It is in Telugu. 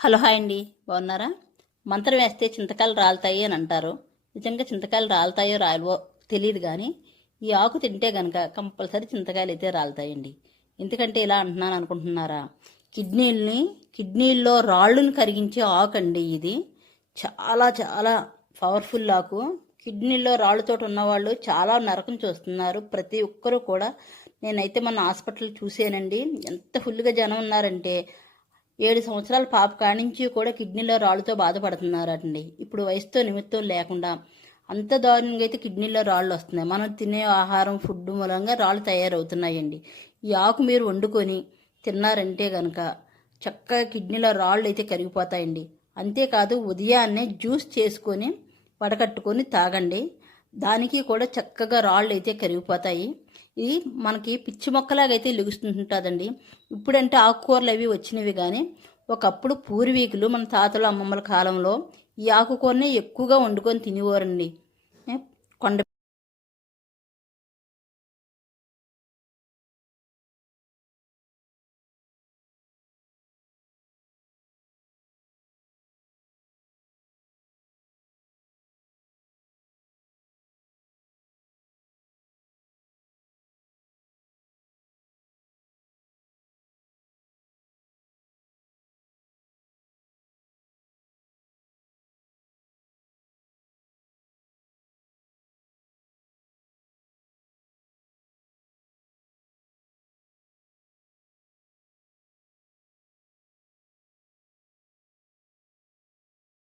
హలో హాయ్ అండి, బాగున్నారా? మంత్రం వేస్తే చింతకాయలు రాలుతాయి అని అంటారు. నిజంగా చింతకాయలు రాలుతాయో రావో తెలియదు, కానీ ఈ ఆకు తింటే కనుక కంపల్సరీ చింతకాయలు అయితే రాలుతాయండి. ఎందుకంటే ఇలా అంటున్నాను అనుకుంటున్నారా? కిడ్నీల్లో రాళ్ళుని కరిగించే ఆకు అండి ఇది. చాలా చాలా పవర్ఫుల్ ఆకు. కిడ్నీలో రాళ్ళతోటి ఉన్నవాళ్ళు చాలా నరకం చూస్తున్నారు ప్రతి ఒక్కరూ కూడా. నేనైతే మన హాస్పిటల్ చూసానండి, ఎంత ఫుల్గా జనం ఉన్నారంటే 7 సంవత్సరాల పాప కానించి కూడా కిడ్నీలో రాళ్ళతో బాధపడుతున్నారటండి. ఇప్పుడు వయసుతో నిమిత్తం లేకుండా అంత దారుణంగా అయితే కిడ్నీలో రాళ్ళు వస్తున్నాయి. మనం తినే ఆహారం ఫుడ్ మూలంగా రాళ్ళు తయారవుతున్నాయండి. ఈ ఆకు మీరు వండుకొని తిన్నారంటే కనుక చక్కగా కిడ్నీలో రాళ్ళు అయితే కరిగిపోతాయండి. అంతేకాదు ఉదయాన్నే జ్యూస్ చేసుకొని వడకట్టుకొని తాగండి. దానికి కూడా చక్కగా రాళ్ళు అయితే కరిగిపోతాయి. ఇది మనకి పిచ్చి మొక్కలాగైతే లిగుస్తుంటుందండి. ఇప్పుడంటే ఆకుకూరలు అవి వచ్చినవి, కానీ ఒకప్పుడు పూర్వీకులు మన తాతలు అమ్మమ్మల కాలంలో ఈ ఆకుకూరని ఎక్కువగా వండుకొని తినేవారండి. కొండ